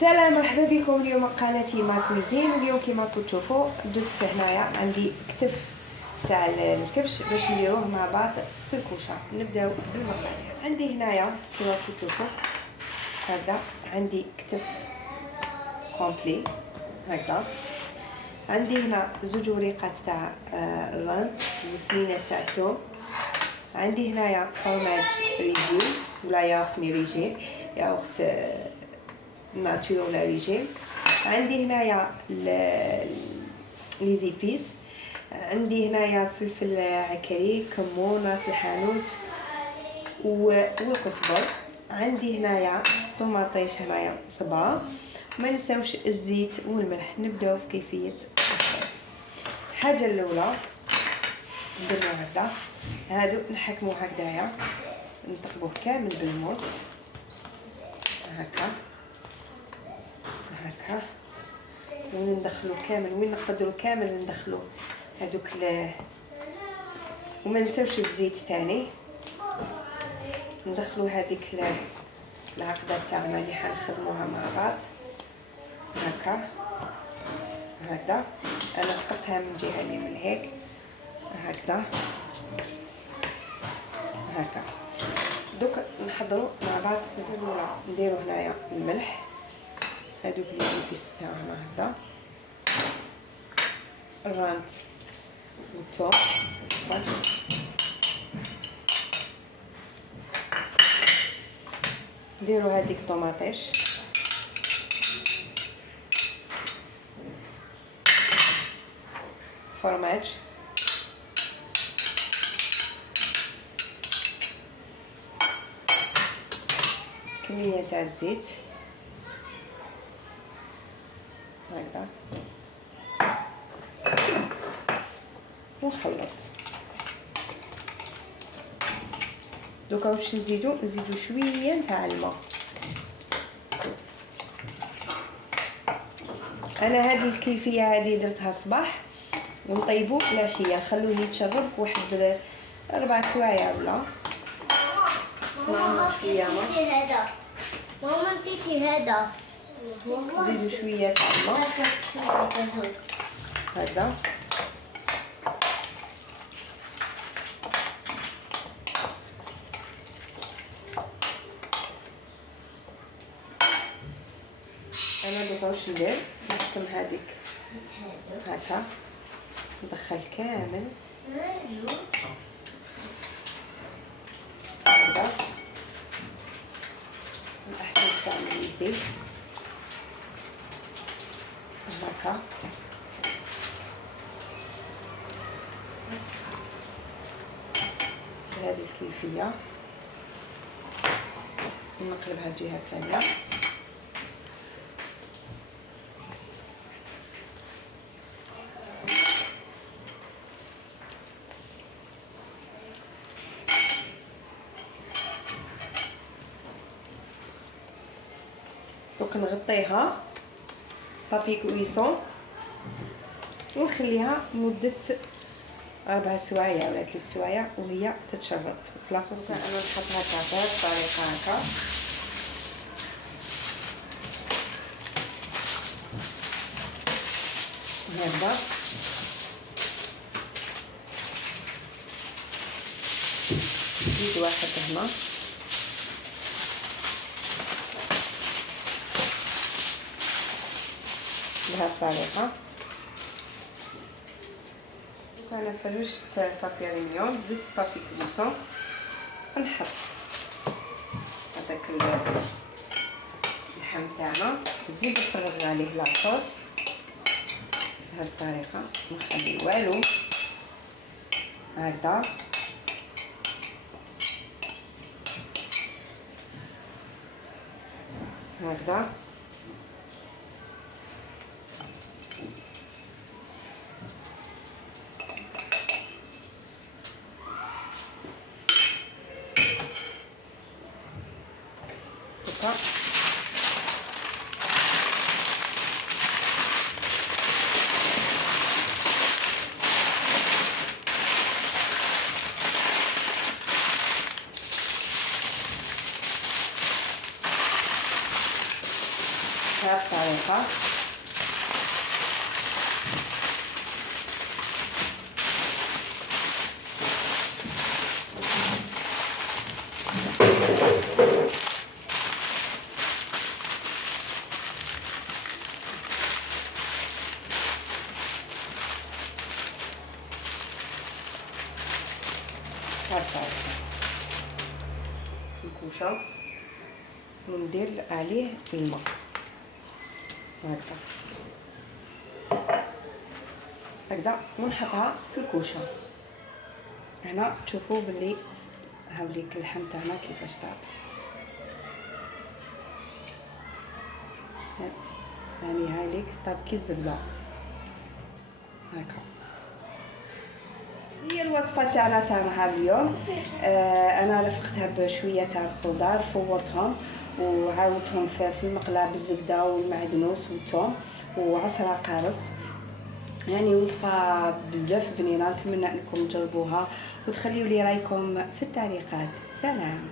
سلام، مرحبا بكم. اليوم قناتي ما كوزين، واليوم كما راكم تشوفوا درت هنايا عندي كتف تاع الكبش باش نديروه مع بعض في الكوشه. نبداو بالمقادير. عندي هنايا كما راكم تشوفوا هذا، عندي كتف كومبلي هكذا. عندي هنا زوج وريقات تاع الرند وسنينه تاع الثوم. عندي هنايا فرماج ريجي ولا ياغورت ريجي، ياغورت ناتور ولا ريجيم. عندي هنايا لي زيبيس، عندي هنايا فلفل عكري، كمون، راس الحانوت والكزبر. عندي هنايا طوماطيش هنايا صبرا. ما نساوش الزيت والملح. نبداو في كيفيه الحاجه الاولى. نديرو هكذا، هادو نحكمو هكذايا، نطقبوه كامل بالموس هكا هكا، وندخلو كامل وين نقدروا كامل ندخلو هذوك وما نساوش الزيت ثاني. ندخلو هذيك العقده تاعنا اللي حنخدموها مع بعض هكا هكذا. انا قطعتها من جهه اللي من هيك هكذا هكا. دوك نحضروا مع بعض. نديرو هنايا الملح، هادوك لي زيبيس تاعنا هكذا، الرانت والثوم، نديرو هذيك الطوماطيش، فرماج، كمية تاع الزيت هكذا، ونخلط. دوكا واش نزيدو شويه تاع الماء. انا هذه الكيفيه هذه درتها صباح ونطيبوه العشيه، نخلوه يتشرب واحد 4 سوايع ولا شويه هذا. ماما نسيتي هذا. نزيدو شويه تاع الماء هذا. انا دوكا واش ندير، نحكم هذيك هكا، ندخل كامل هكذا. الاحسن نستعمل يدي هكا بهذه الكيفيه. نقلبها الجهه الثانيه. دوك نغطيها بابي كويسون ونخليها مده 4 سوايع ولا 3 سوايع وهي تتشرب في لاصوص. انا نحطها بهذه الطريقه هكا. هكذا زيد واحد هنا بهذه الطريقه. انا فرشت بابي زدت بابي كويسون، نحط هذاك اللحم تاعنا، نزيد نفرغ عليه لاصوص بهذه الطريقه، نخلي والو هكذا. هكذا بهذه الطريقة. هكا الكوشه وندير عليه الماء هكذا ونحطها في الكوشه. هنا تشوفوا باللي هاوليك اللحم تاعنا كيفاش طاب. يعني هايليك طاب كي الزبده هكا. هي الوصفه تاعنا تاع نهار اليوم. انا لفقتها بشويه تاع الخضار، فورتهم وعاودتهم في المقله بالزبده والمعدنوس والثوم وعصره قارص. يعني وصفه بزاف بنينه، نتمنى انكم تجربوها وتخليوا لي رايكم في التعليقات. سلام.